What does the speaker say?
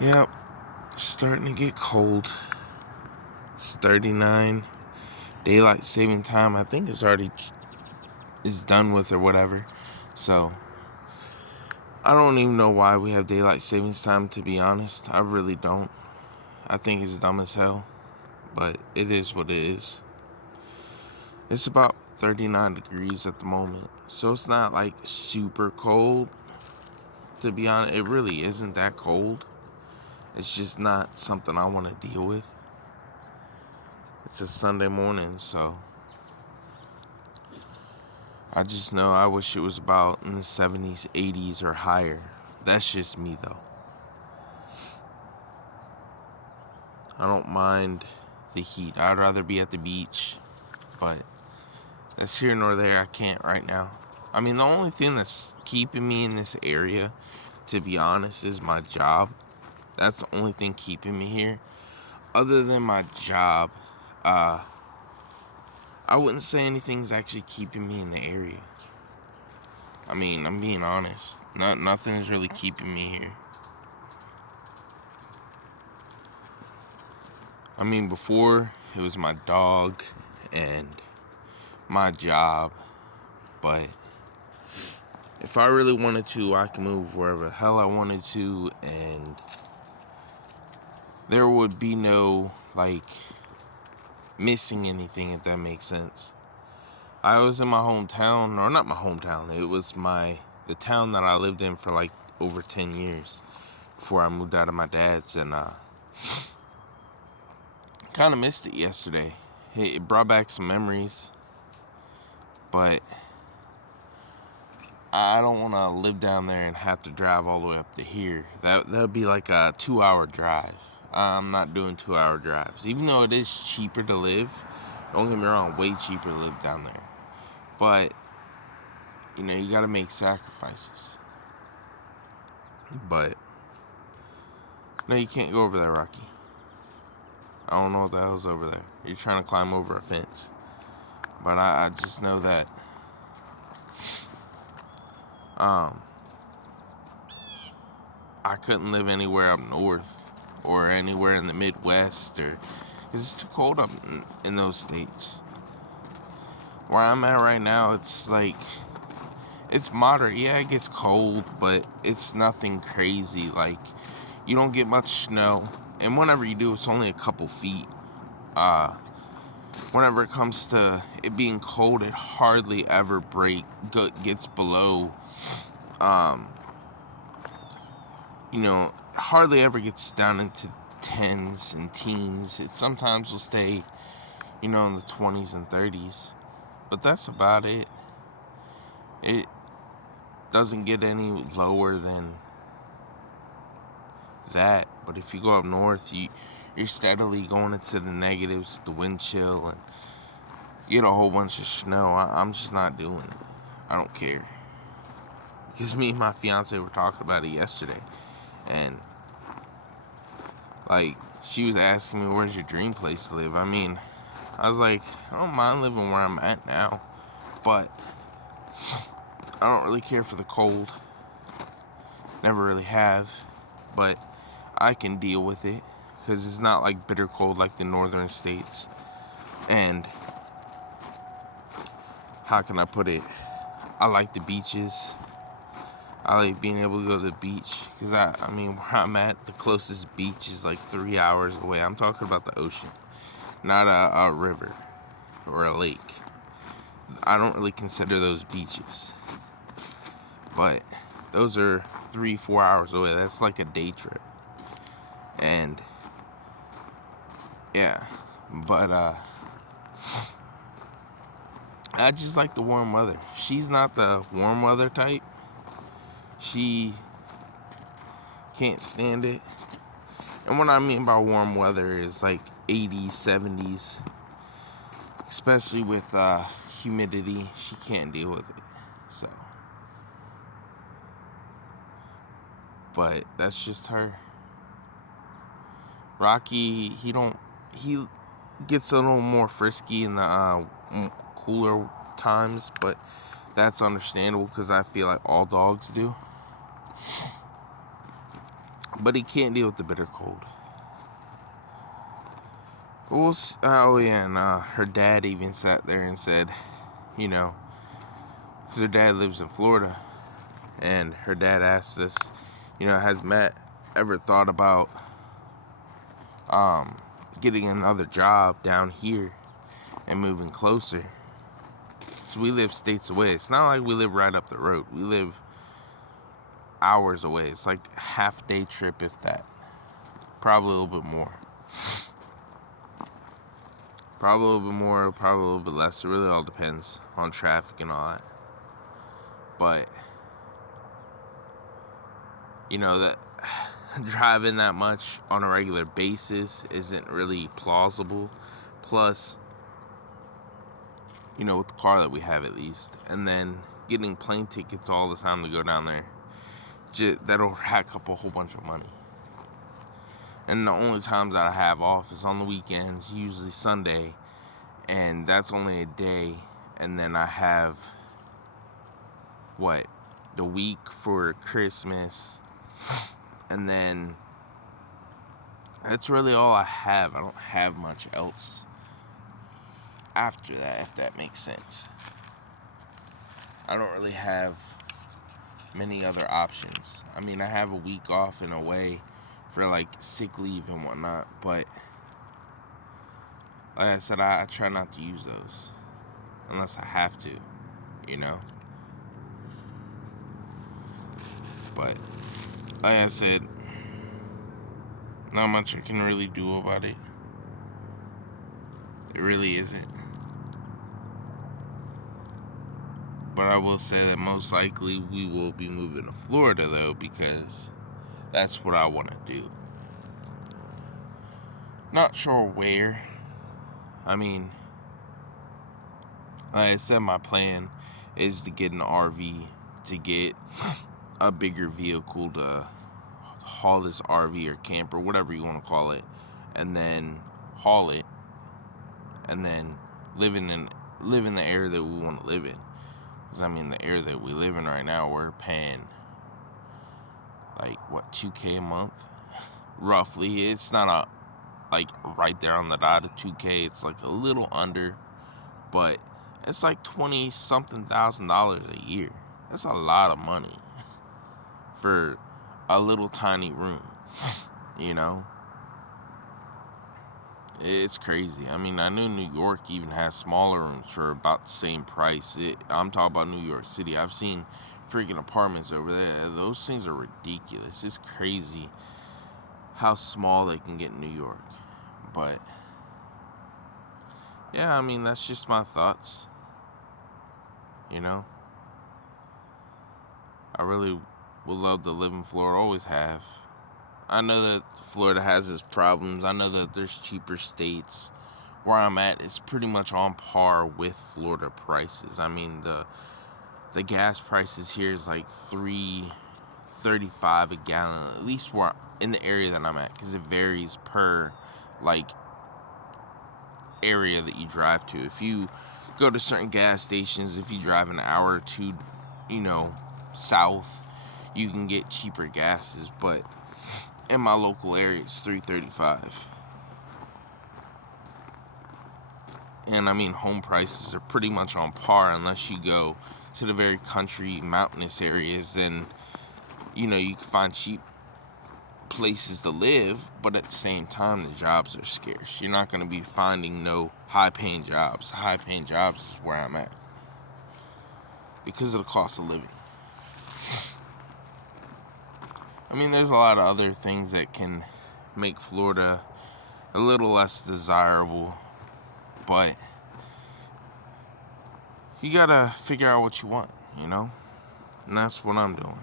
Yeah, starting to get cold. It's 39. Daylight saving time, I think it's already is done with or whatever. So, I don't even know why we have daylight savings time, to be honest. I really don't. I think it's dumb as hell. But it is what it is. It's about 39 degrees at the moment. So it's not like super cold. To be honest, it really isn't that cold. It's just not something I want to deal with. It's a Sunday morning, so I just know I wish it was about in the 70s, 80s, or higher. That's just me, though. I don't mind the heat. I'd rather be at the beach, but that's here nor there. I can't right now. I mean, the only thing that's keeping me in this area, to be honest, is my job. That's the only thing keeping me here. Other than my job, I wouldn't say anything's actually keeping me in the area. I mean, I'm being honest. Nothing is really keeping me here. I mean, before it was my dog and my job, but if I really wanted to, I could move wherever the hell I wanted to, and there would be no, like, missing anything, if that makes sense. I was in my hometown, or not my hometown, it was the town that I lived in for like over 10 years before I moved out of my dad's, and kind of missed it yesterday. It brought back some memories, but I don't want to live down there and have to drive all the way up to here. That would be like a 2-hour drive. I'm not doing 2-hour drives, even though it is cheaper to live. Don't get me wrong, way cheaper to live down there. But you got to make sacrifices. But no, you can't go over there, Rocky. I don't know what the hell's over there. You're trying to climb over a fence. But I just know that I couldn't live anywhere up north or anywhere in the Midwest, or because it's too cold up in those states. Where I'm at right now, it's like it's moderate. Yeah, it gets cold, but it's nothing crazy. Like, you don't get much snow, and whenever you do, it's only a couple feet. Whenever it comes to it being cold, it hardly ever gets below, hardly ever gets down into tens and teens. It sometimes will stay, in the 20s and 30s, but that's about it. It doesn't get any lower than that. But if you go up north, you're steadily going into the negatives with the wind chill, and you get a whole bunch of snow. I'm just not doing it. I don't care. Because me and my fiance were talking about it yesterday, and like, she was asking me, where's your dream place to live? I mean, I was like, I don't mind living where I'm at now, but I don't really care for the cold. Never really have, but I can deal with it because it's not like bitter cold like the northern states. And how can I put it? I like the beaches. I like being able to go to the beach because I mean, where I'm at, the closest beach is like 3 hours away. I'm talking about the ocean, not a river or a lake. I don't really consider those beaches, but those are 3-4 hours away. That's like a day trip. And yeah, but I just like the warm weather. She's not the warm weather type. She can't stand it. And what I mean by warm weather is like 80s, 70s, especially with humidity. She can't deal with it. So, but that's just her. Rocky, he gets a little more frisky in the cooler times, but that's understandable because I feel like all dogs do. but he can't deal with the bitter cold. Oh yeah, and her dad even sat there and said, you know, 'cause her dad lives in Florida, and her dad asked us, has Matt ever thought about getting another job down here and moving closer? So we live states away. It's not like we live right up the road. We live hours away. It's like a half-day trip, if that. Probably a little bit more. Probably a little bit more, probably a little bit less. It really all depends on traffic and all that. But, that driving that much on a regular basis isn't really plausible. Plus, with the car that we have at least. And then getting plane tickets all the time to go down there. That'll rack up a whole bunch of money. And the only times I have off is on the weekends, usually Sunday. And that's only a day. And then I have, the week for Christmas. And then that's really all I have. I don't have much else after that, if that makes sense. I don't really have many other options. I mean, I have a week off in a way for like sick leave and whatnot, but like I said, I try not to use those unless I have to, But like I said, not much I can really do about it. It really isn't. But I will say that most likely we will be moving to Florida, though, because that's what I want to do. Not sure where. I mean, like I said, my plan is to get an RV, to get a bigger vehicle to haul this RV or camper, whatever you want to call it, and then haul it, and then live in the area that we want to live in. Because the area that we live in right now, we're paying like $2K a month, roughly. It's not right there on the dot of $2K. It's like a little under, but it's like $20-something thousand a year. That's a lot of money for a little tiny room, It's crazy. I knew New York even has smaller rooms for about the same price. I'm talking about New York City. I've seen freaking apartments over there. Those things are ridiculous. It's crazy how small they can get in New York. But, yeah, that's just my thoughts. I really would love to live in Florida. Always have. I know that Florida has its problems. I know that there's cheaper states. Where I'm at, it's pretty much on par with Florida prices. The gas prices here is like $3.35 a gallon, at least where in the area that I'm at, because it varies per area that you drive to. If you go to certain gas stations, if you drive an hour or two, south, you can get cheaper gases, but in my local area, it's $3.35. And home prices are pretty much on par unless you go to the very country, mountainous areas. Then, you can find cheap places to live, but at the same time, the jobs are scarce. You're not going to be finding no high-paying jobs. High-paying jobs is where I'm at because of the cost of living. There's a lot of other things that can make Florida a little less desirable, but you gotta figure out what you want, and that's what I'm doing.